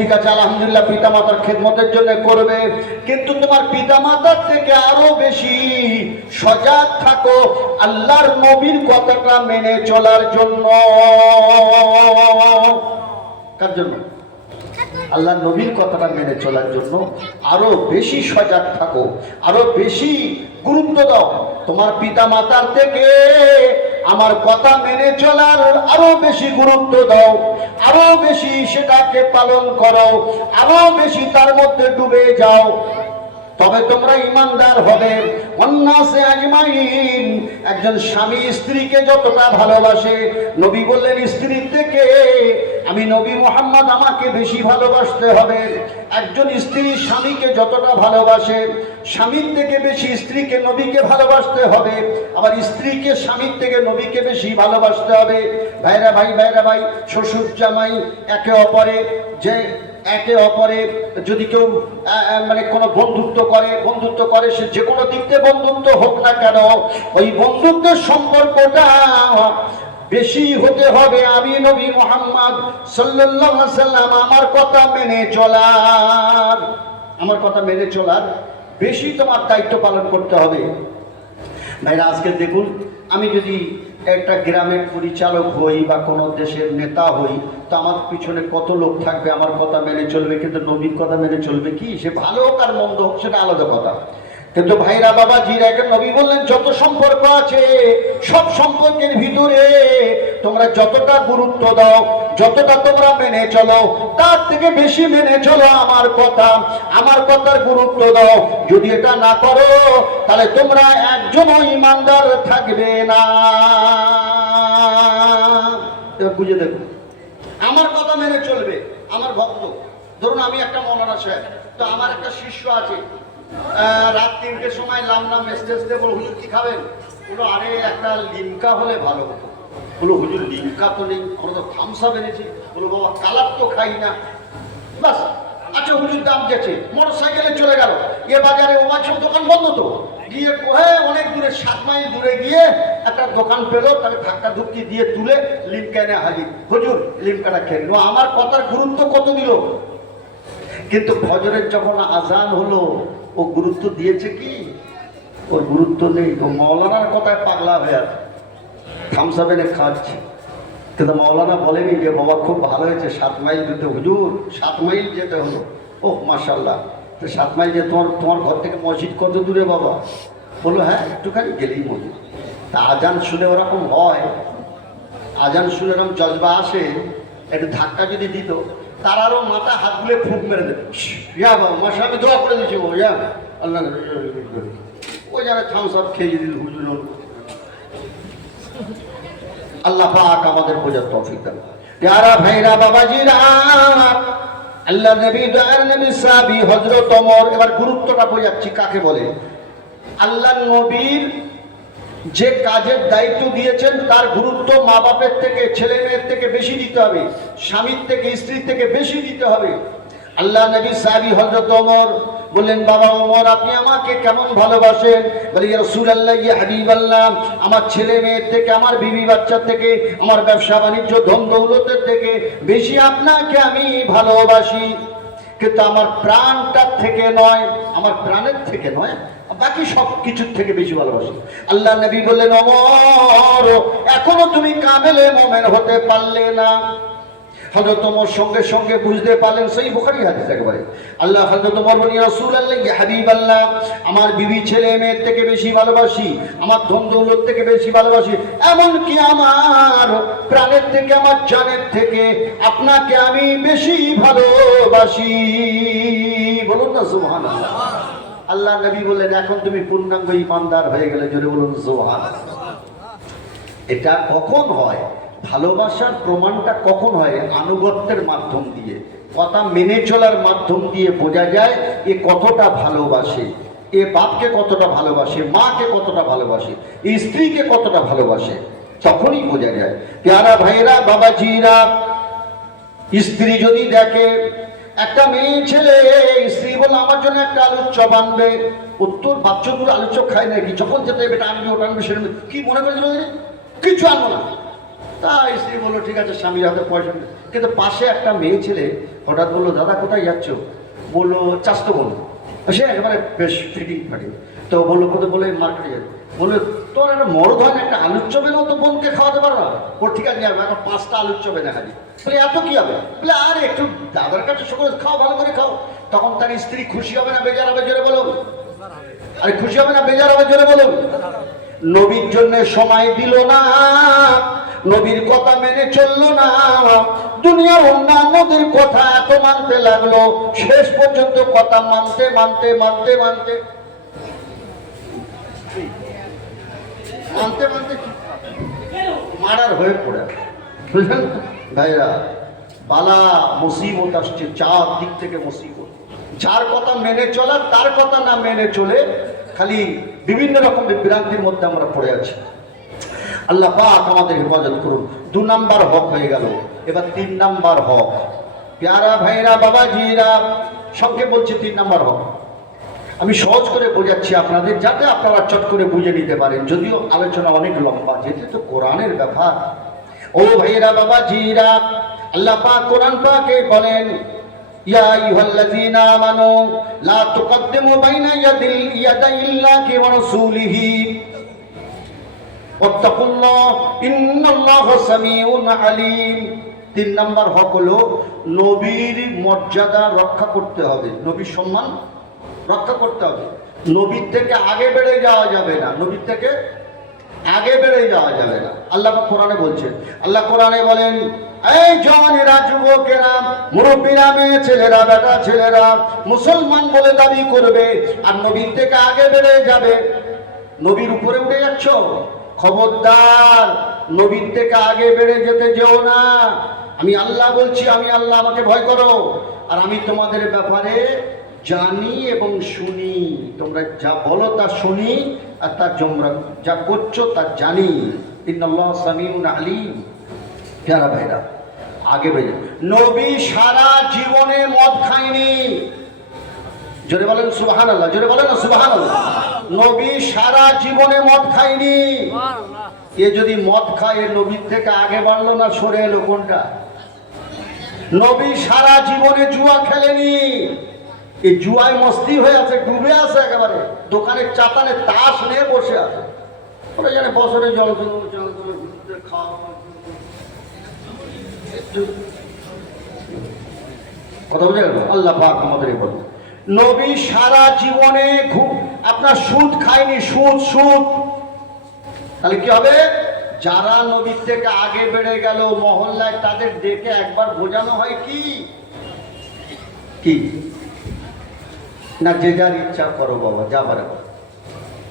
ঠিক আছে, আলহামদুলিল্লাহ, পিতামাতার খেদমতের জন্য করবে, কিন্তু তোমার পিতামাতার থেকে আরো বেশি সজাগ থাকো আল্লাহর নবীর কথাটা মেনে চলার জন্য। কার জন্য? আল্লাহর নবীর কথাটা মেনে চলার জন্য আরো বেশি সজাগ থাকো, আরো বেশি গুরুত্ব দাও। তোমার পিতা মাতার থেকে আমার কথা মেনে চলার আরো বেশি গুরুত্ব দাও, আরো বেশি সেটাকে পালন করো, আরো বেশি তার মধ্যে ডুবে যাও, তবে তোমরা ইমানদার হবে। অন্নাসে আজমাইন, একজন স্বামী স্ত্রীকে যতটা ভালোবাসে, নবী বললেন স্ত্রীর থেকে আমি নবী মুহাম্মদ আমাকে বেশি ভালোবাসতে হবে। একজন স্ত্রী স্বামীকে যতটা ভালোবাসে, স্বামীর থেকে বেশি স্ত্রীকে নবীকে ভালোবাসতে হবে। আবার স্ত্রীকে স্বামীর থেকে নবীকে বেশি ভালোবাসতে হবে। ভাইরা ভাই, ভাইরা ভাই, শ্বশুর জামাই একে অপরে যদি কেউ মানে কোনো বন্ধুত্ব করে, সে যে কোনো দিক থেকে বন্ধুত্ব হোক না কেন, ওই বন্ধুত্বের সম্পর্কটা বেশি হতে হবে আমি নবী মুহাম্মদ সাল্লাল্লাহু আলাইহি সাল্লাম আমার কথা মেনে চলার বেশি তোমার দায়িত্ব পালন করতে হবে। ভাইরা, আজকে দেখুন, আমি যদি একটা গ্রামের পরিচালক হই বা কোনো দেশের নেতা হই, তো আমার পিছনে কত লোক থাকবে আমার কথা মেনে চলবে, কিন্তু নবীর কথা মেনে চলবে কি? সে ভালো হোক আর মন্দ হোক সেটা আলাদা কথা, কিন্তু ভাইরা বাবাজিরা, একটা নবী বললেন যত সম্পর্ক আছে সব সম্পর্কের ভিতরে তোমরা যতটা গুরুত্ব দাও, যতটা তোমরা মেনে চলো, তার থেকে বেশি মেনে চলো আমার কথার গুরুত্ব দাও। যদি এটা না করো তাহলে তোমরা একজনও ইমানদার থাকবে না। বুঝে দেখো, আমার কথা মেনে চলবে আমার ভক্ত। ধরুন আমি একটা মৌলানা সাহেব, তো আমার একটা শিষ্য আছে, রাত 3টের সময় লামনা মেসেজ দেব, হুজুর কি খাবেন? বললো আরে একটা লিমকা হলে ভালো হতো। বললো হুজুর লিমকা তো নেই, আমরা তো থামসা এনেছি। বললো বাবা কালার তো খাই না। বাস, আচ্ছা হুজুর দাম গেছে, মোটর সাইকেলে চলে গেল, এ বাজারে ও সব দোকান বন্ধ, তো গিয়ে অনেক দূরে 7 মাইল দূরে গিয়ে একটা দোকান পেলো, তাকে ধাক্কা ধুক্কি দিয়ে তুলে লিমকা এনে হাজির। হুজুর লিমকাটা খেয়ে নিল। আমার কথার গুরুত্ব কত দিল? কিন্তু ফজরের যখন আজান হলো, ও গুরুত্ব দিয়েছে কি? ওর গুরুত্ব নেই। ও মাওলানার কথায় পাগলা হয়ে আছে, থামসা এনে খাচ্ছে, কিন্তু মাওলানা বলেনি যে বাবা খুব ভালো হয়েছে 7 মাইল যেতে। হুজুর 7 মাইল যেতে হলো? ও মাশাল্লাহ, তো 7 মাইল যে তোমার ঘর থেকে মসজিদ কত দূরে বাবা? বললো হ্যাঁ একটুখানি গেলেই মসজিদ। তা আজান শুনে ওরকম হয়, আজান শুনে এরকম জজবা আসে, একটু ধাক্কা যদি দিত, তার আরো মাথা হাত গুলে ফুট মেরে দেবে, ইয়া বাবা মাসা আমি দোয়া করে দিচ্ছি বাবা, ইয়া আল্লাহ, ওই যারা থামস আপ খেয়ে দিল হুজুর। আল্লাহ পাক আমাদের বোঝার তৌফিক দেন। প্যারা ভাইরা বাবাজিরা, আল্লাহ নবী, দয়ার নবী, সাহাবী হযরত ওমর। এবার গুরুত্বটা বোঝাচ্ছি কাকে বলে। আল্লাহ নবীর যে কাজের দায়িত্ব দিয়েছেন তার গুরুত্ব মা বাপের থেকে, ছেলে মেয়ের থেকে বেশি দিতে হবে, স্বামীর থেকে, স্ত্রীর থেকে বেশি দিতে হবে। আল্লাহ নবী সাহাবী হযরত ওমর বললেন, বাবা ওমর আপনি আমাকে কেমন ভালোবাসেন? বলে ইয়া রাসূলুল্লাহ, ইয়া হাবিবাল্লাহ, আমার ছেলে মেয়ের থেকে, আমার বিবি বাচ্চা থেকে, আমার ব্যবসা বাণিজ্য ধন দৌলতের থেকে বেশি আপনাকে আমি ভালোবাসি, কিন্তু আমার প্রাণটার থেকে নয়, আমার প্রাণের থেকে নয়, বাকি সব কিছুর থেকে বেশি ভালোবাসি। আল্লাহ নবী বললেন, ওমর এখনো তুমি কামেলে মুমিন হতে পারলে না। হযরত ওমর সঙ্গে সঙ্গে বুঝতে পারলেন, সেই বুখারী হাদিস একেবারে। আল্লাহ হযরত ওমর বলেন, ইয়া রাসূলুল্লাহ, ইয়া হাবিবাল্লাহ, আমার বিবি ছেলে মেয়ের থেকে বেশি ভালোবাসি, আমার ধন দৌলত থেকে বেশি ভালোবাসি, এমনকি আমার প্রাণের থেকে, আমার জানের থেকে আপনাকে আমি বেশি ভালোবাসি। বলুন না সুবহানাল্লাহ। আল্লাহ নবী বললেন, এখন তুমি পূর্ণাঙ্গ ইমানদার হয়ে গেলে। জোরে বলুন সুবহানাল্লাহ। এটা কখন হয়? ভালোবাসার প্রমাণটা কখন হয়? আনুগত্যের মাধ্যম দিয়ে, কথা মেনে চলার মাধ্যম দিয়ে বোঝা যায় এ কতটা ভালোবাসে, এ বাপকে কতটা ভালোবাসে, মাকে কতটা ভালোবাসে, স্ত্রীকে কতটা ভালোবাসে, তখনই বোঝা যায়। প্যারা ভাইরা বাবাজিরা, স্ত্রী যদি দেখে একটা মেয়ে ছেলে, স্ত্রী বলে আমার জন্য একটা আলুর চপ আনবে, উত্তর বাচ্চাগুলো আলুর চপ খায় নাকি, যখন যেতে এটা আনবে ওটা আনবে, সেটা কি মনে করেছিল, কিছু আনবো না, তা স্ত্রী বললো ঠিক আছে, স্বামীর হাতে পয়সা নেই। কিন্তু পাশে একটা মেয়ে ছেলে হঠাৎ বললো, দাদা কোথায় যাচ্ছ? বললো চাস্তো বোন, সে একেবারে বেশ ফিটিং ফাটিং। তো বললো কোথায়? বলে মার্কেটে যাবে। বললো তোর একটা মরদ হয় না, একটা আলুর চপে তো বোনকে খাওয়াতে পারো না? ওর ঠিক আছে যাবে, এখন 5টা আলুর চপে দেখা যায়। বলে এত কি হবে? বলে আরে একটু দাদার কাছে সকলে খাও, ভালো করে খাও। তখন তার স্ত্রী খুশি হবে না বেজার হবে? জোরে বলুন। আরে খুশি হবে না বেজার হবে? জোরে বলুন। নবীর জন্য সময় দিল না, নবীর কথা মেনে চললো না, দুনিয়ার অন্যান্যদের কথা এত মানতে লাগলো, শেষ পর্যন্ত কথা মানতে মানতে মানতে মানতে মানতে মানতে মারার হয়ে পড়ে। বুঝলেন ভাইরা, বালা মুসিবত আসছে, চার দিক থেকে মুসিবত। যার কথা মেনে চলার, তার কথা না মেনে চলে খালি বিভিন্ন রকম বিভ্রান্তির মধ্যে আমরা পড়ে আছি। আল্লাহ পাক আমাদের হেফাজত করুন। 2 নাম্বার হক হয়ে গেল, এবার 3 নাম্বার হক। প্যারা ভাইরা, বাবাজিরা, সবকে বলছি 3 নাম্বার হক। আমি সহজ করে বোঝাচ্ছি আপনাদের, যাতে আপনারা চট করে বুঝে নিতে পারেন, যদিও আলোচনা অনেক লম্বা, যেহেতু তো কোরআনের ব্যাপার। ও ভাইরা, বাবাজিরা, আল্লাহ পাক কোরআন পাকে বলেন, ইয়া আইয়ুহাল্লাযীনা আমানু লা তুকদ্দিমু বাইনা ইয়াদাইল্লাহি ওয়া রাসূলিহি ওয়াত্তাকুল্লাহ ইন্নাল্লাহা সামিউন আলীম। 3 নাম্বার হক হলো নবীর মর্যাদা রক্ষা করতে হবে, নবীর সম্মান রক্ষা করতে হবে। নবীর থেকে আগে বেড়ে যাওয়া যাবে না, নবীর থেকে আগে বেড়ে যাওয়া যাবে না। আল্লাহ কোরআনে বলছেন, আল্লাহ কোরআনে বলেন, এই জওয়ানেরা, যুবকেরা, মুরব্বীরা, মেয়ে ছেলেরা, বেটা ছেলেরা মুসলমান বলে দাবি করবে আর নবীর থেকে আগে বেড়ে যাবে, নবীর উপরে উঠে যাচ্ছ, খবরদার, নবীর থেকে আগে বেড়ে যেতে যেও না। আমি আল্লাহ বলছি, আমি আল্লাহ, আমাকে ভয় করো। আর আমি তোমাদের ব্যাপারে জানি এবং শুনি, তোমরা যা বলো তা শুনি, আর তা তোমরা যা করছো তা জানি। ইন্নাল্লাহা সামিউন আলীম। প্যারা ভাইরা, আগে বেড়ে নবী সারা জীবনে মদ খায়নি। জোরে বলেন সুবহানাল্লাহ, জোরে বলেন না সুবহানাল্লাহ। নবী সারা জীবনে মদ খায়নি। এ যদি মদ খায়, নবীর থেকে আগে বাড়লো না সরে এলো কোনটা? নবী সারা জীবনে জুয়া খেলেনি। এই জুয়ায় মস্তি হয়ে আছে, ডুবে আছে একেবারে, দোকানের চাতানে তাস নিয়ে বসে আছে। ওরা জানে বছরে জল কথা বুঝে গেল? আল্লাহ পাক আমাদের বলুন, নবী সারা জীবনে আপনার সুদ খায়নি, সুদ সুদ। তাহলে কি হবে? যারা নবীর থেকে আগে বেড়ে গেল মহল্লায়, তাদের ডেকে একবার বোঝানো হয় কি কি না, যে যার ইচ্ছা করো বাবা, যা পারে।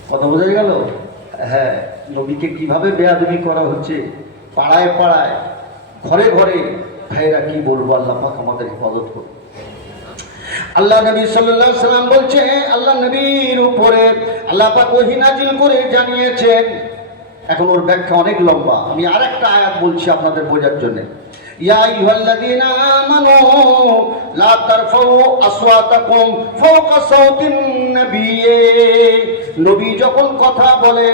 কথা বোঝা গেল? হ্যাঁ, নবীকে কিভাবে বেয়াদবি করা হচ্ছে, পাড়ায় পাড়ায়, ঘরে ঘরে। ভাইরা কি বলবো, আল্লাহ পাক আমাদের হেফাজত করুন। আল্লাহ নবী সাল্লাল্লাহু আলাইহি সাল্লাম বলছে, আল্লাহ নবীর উপরে আল্লাহ পাক ওহী নাজিল করে জানিয়েছেন। এখন ওর ব্যাখ্যা অনেক লম্বা, আমি আরেকটা আয়াত বলছি আপনাদের বোঝার জন্য। ইয়া আইয়ুহাল্লাযীনা আমানু লা তারফাউ আসওয়াতাকুম ফাওকা সাওতিন নাবিয়্যি। নবী যখন কথা বলে,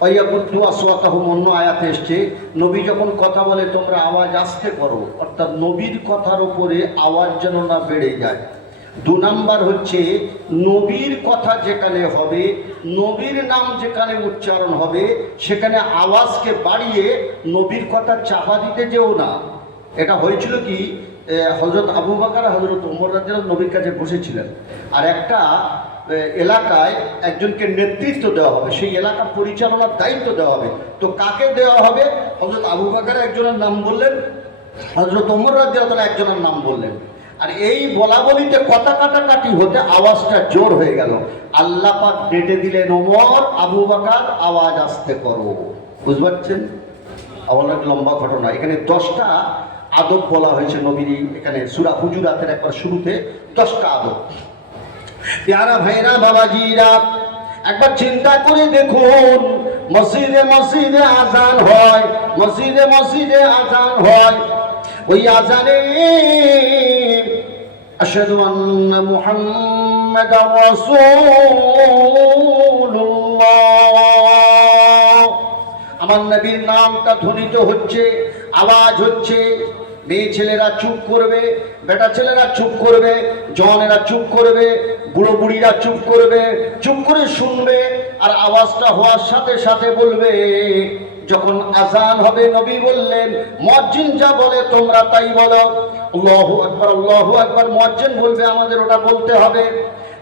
ওয়ায়াকুদ্দু আসওয়াতাহুম, অন্য আয়াতে এসেছে, নবী যখন কথা বলে তোমরা আওয়াজ আস্তে করো, অর্থাৎ নবীর কথার উপরে আওয়াজ যেন না বেড়ে যায়। 2 নাম্বার হচ্ছে, নবীর কথা যেখানে হবে, নবীর নাম যেখানে উচ্চারণ হবে, সেখানে আওয়াজকে বাড়িয়ে নবীর কথা চাপা দিতে যেও না। এটা হয়েছিল কি, হযরত আবু বকর, হযরত ওমর রাদিয়াল্লাহু নবীর কাছে বসেছিলেন, আর একটা এলাকায় একজনকে নেতৃত্ব দেওয়া হবে, সেই এলাকা পরিচালনার দায়িত্ব দেওয়া হবে। তো কাকে দেওয়া হবে? হযরত আবু বকর একজনের নাম বললেন, হযরত ওমর রাদিয়াল্লাহু একজনের নাম বললেন। আর এই বলা বলিতে কথা কাটাকাটি হতে আওয়াজটা জোর হয়ে গেল। আল্লাহ পাক ডেটে দিলেন, ওমর, আবু বকর, আওয়াজ আস্তে করো। বুঝতে পারছেন? অনেক লম্বা ঘটনা। এখানে 10টা আদব বলা হয়েছে নবীর, এখানে সূরা হুজুরাতের একবার শুরুতে 10টা আদব। প্যারা ভাইরা, বাবাজিরা, একবার চিন্তা করে দেখুন, মসজিদে মসজিদে আজান হয়, মসজিদে মসজিদে আজান হয়, ওই আজানে আশহাদু আন্না মুহাম্মাদার রাসূলুল্লাহ, আমার নবীর নামটা ধ্বনিত হচ্ছে, আওয়াজ হচ্ছে, মেয়ে ছেলেরা চুপ করবে, বেটা ছেলেরা চুপ করবে, জওয়ানেরা চুপ করবে, বুড়ো বুড়িরা চুপ করবে, চুপ করে শুনবে। আর আওয়াজটা হওয়ার সাথে সাথে বলবে, যখন আজান হবে নবী বললেন মুয়াজ্জিন যা বলে তোমরা তাই বলো, আল্লাহু আকবার আল্লাহু আকবার। মুয়াজ্জিন বলবে আমাদের ওটা বলতে হবে।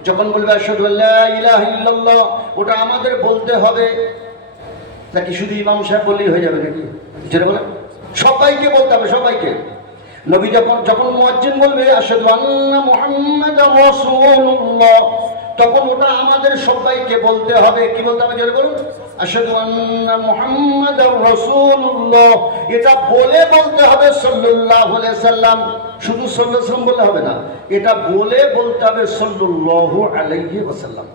যখন বলবে আশহাদু আল্লা ইলাহা ইল্লাল্লাহ, ওটা আমাদের বলতে হবে। নাকি শুধু ইমাম সাহেব বললেই হয়ে যাবে নাকি? যেটা বলে সবাইকে বলতে হবে, সবাইকে। নবী যখন মুয়াজ্জিন বলবে আশহাদু আন্না মুহাম্মাদার রাসূলুল্লাহ, তখন ওটা আমাদের সবাইকে বলতে হবে। কি বলতে হবে জোরে বলুন, আশহাদু আন্না মুহাম্মাদার রাসূলুল্লাহ। এটা বলে বলতে হবে সাল্লাল্লাহু আলাইহি সাল্লাম। শুধু সাল্লাল্লাহু আলাইহি সাল্লাম বললে হবে না, এটা বলে বলতে হবে সাল্লাল্লাহু আলাইহি ওয়াসাল্লাম।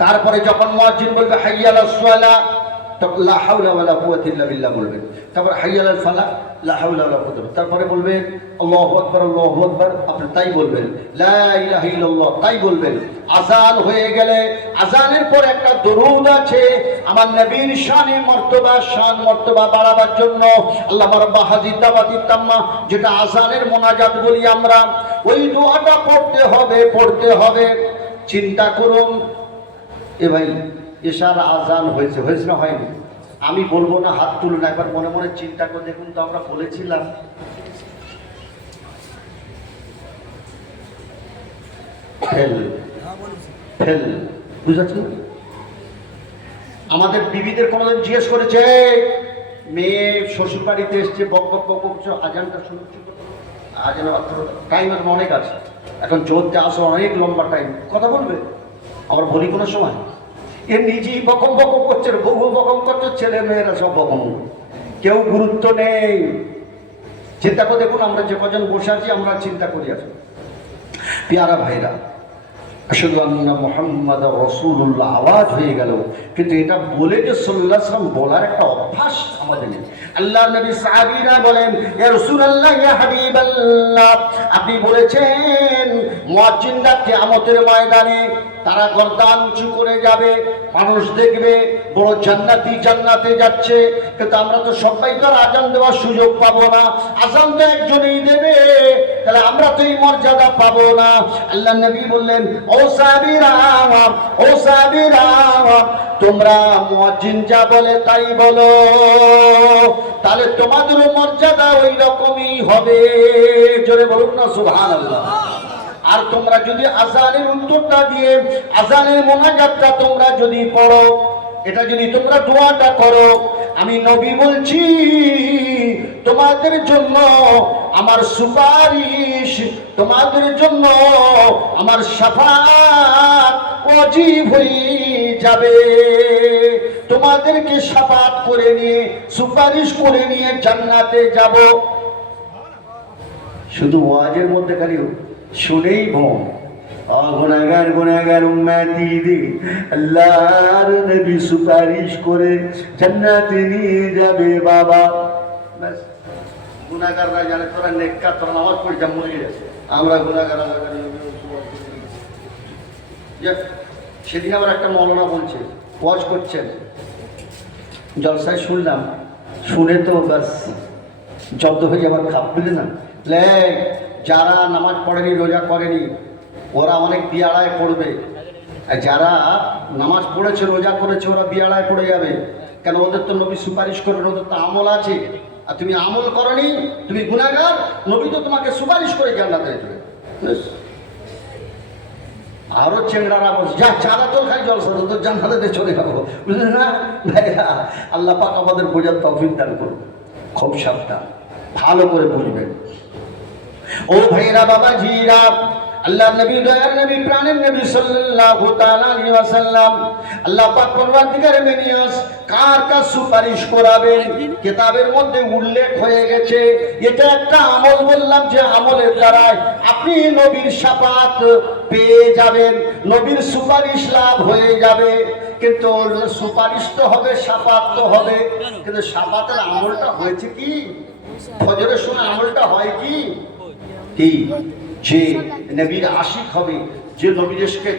তারপরে যখন মুয়াজ্জিন বলবে হাইয়া আলাস সালাহ, তখন লা হাওলা ওয়ালা কুওয়াতা ইল্লা বিল্লাহ বলবেন। তারপর হাইয়া আলাল ফালাহ, লা হাওলা ওয়ালা কুওয়াতা। তারপরে বলবেন আল্লাহু আকবার আল্লাহু আকবার, আপনি তাই বলবেন। লা ইলাহা ইল্লাল্লাহ, তাই বলবেন। আযান হয়ে গেলে আযানের পর একটা দরুদ আছে আমার নবীর শানে শান মর্তবা বাড়াবার জন্য। আল্লাহুম্মা রাব্বা হাযিহি দাওয়াতিত তাম্মা, যেটা আযানের মোনাজাত বলি আমরা, ওই দোয়াটা পড়তে হবে। চিন্তা করুন, এ ভাই এশার আজান হয়েছে না হয়নি? আমি বলবো না, হাত তুলুন, একবার মনে মনে চিন্তা করে দেখুন তো। আমরা বলেছিলাম বুঝাচ্ছেন? আমাদের বিবিদের কোনোদিন জিজ্ঞেস করেছে মেয়ে শ্বশুর বাড়িতে এসছে বক বক বক করছো, আজানটা শুনছি, আজান টাইম অনেক আছে, এখন চলতে আসো অনেক লম্বা টাইম, কথা বলবে? আমরা বলি কোনো সময়? এ নিজেই বকম বকম করছে, বউ বকম করছে, ছেলে মেয়েরা সব বকম, কেউ গুরুত্ব নেই। চিন্তা করে দেখুন, আমরা যে কজন বসে আছি আমরা চিন্তা করি। আসুন পেয়ারা ভাইরা, আশহাদু আন্না মুহাম্মাদার রাসূলুল্লাহ আওয়াজ হয়ে গেল, কিন্তু এটা বলে যে সাল্লাল্লাহু আলাইহি ওয়াসাল্লাম বলার একটা অভ্যাস আমাদের নেই। আল্লাহর নবী সাহাবীরা বলেন, ইয়া রাসূলুল্লাহ ইয়া হাবিবাল্লাহ, আপনি বলেছেন মুয়াজ্জিনরা কিয়ামতের ময়দানে তারা গর্দান উঁচু করে যাবে, মানুষ দেখবে বড় জান্নাতে যাচ্ছে, কিন্তু আমরা তো সবাই তো আজান দেওয়ার সুযোগ পাবো না। আজান তো একজনই দেবে, তাহলে আমরা তো এই মর্যাদা পাবো না। আল্লাহ নবী বললেন, ও সাহাবীরা, তোমরা মুয়াজ্জিন যা বলে তাই বলো, তাহলে তোমাদের মর্যাদা ওই রকমই হবে। জোরে বলুন না সুবহানাল্লাহ। আর তোমরা যদি আজানের উত্তরটা দিয়ে আজানের মোনাজাতটা তোমরা যদি পড়ো, এটা যদি তোমরা দোয়াটা করো, আমি নবী বলছি তোমাদের জন্য আমার সুপারিশ, তোমাদের জন্য আমার শাফাত ওয়াজিব হয়ে যাবে। তোমাদেরকে শাফাত করে নিয়ে, সুপারিশ করে নিয়ে জান্নাতে যাব। শুধু ওয়াজের মধ্যে খালি শুনেই ভোম, গুনাহগার উম্মতিদের আল্লাহর নবী সুপারিশ করে জান্নাতে নিয়ে যাবে বাবা। ব্যাস, গুনাহগাররা জানে তোরা নেককার, তোরা নামাজ পড়ে যা, মরে গেছে। আমরা গুনাহগার, সেদিন আবার একটা মৌলানা বলছে, ওয়াজ করছেন, জলসায় শুনলাম, শুনে তো ব্যাস জব্দ হয়ে আবার খাপ বুঝলে না। যারা নামাজ পড়েনি, রোজা করেনি, ওরা অনেক বিয়াড়ায় পড়বে। আর যারা নামাজ পড়েছে, রোজা করেছে, ওরা বিয়াড়ায় পড়ে যাবে। কেন? ওদের তো নবী সুপারিশ করবেন, ওদের তো আমল আছে। আর তুমি আমল করনি, তুমি গুনাহগার, নবী তো তোমাকে সুপারিশ করে জান্নাতে দেবে। আরো চেংড়ারা বলছে, যা চাঁদা তোর খাই জলসা, তো জান্নাতে চলে যাবো, বুঝলেন না ভাইরা? আল্লাহ পাক আমাদের বোঝার তৌফিক দান করবে। খুব সাবধান, ভালো করে বুঝবেন। ও ভাইরা, বাবাজিরা, আল্লাহ নবী, দয়ার নবী, প্রাণের নবী সাল্লাল্লাহু তাআলা আলাইহি ওয়াসাল্লাম, আল্লাহ পাক পরওয়ারদিগার মেনিয়াস কার কার সুপারিশ করাবেন কিতাবের মধ্যে উল্লেখ হয়ে গেছে। এটা একটা আমল বললাম, যে আমলের দ্বারা আপনি নবীর শাফাত পেয়ে যাবেন, নবীর সুপারিশ লাভ হয়ে যাবে। কিন্তু সুপারিশ তো হবে, শাফাত তো হবে, কিন্তু শাফাতের আমলটা হয়েছে কি? ফজরের সময় আমলটা হয় কি? যে নবীর আশিক হবে, যে নবীদেরকে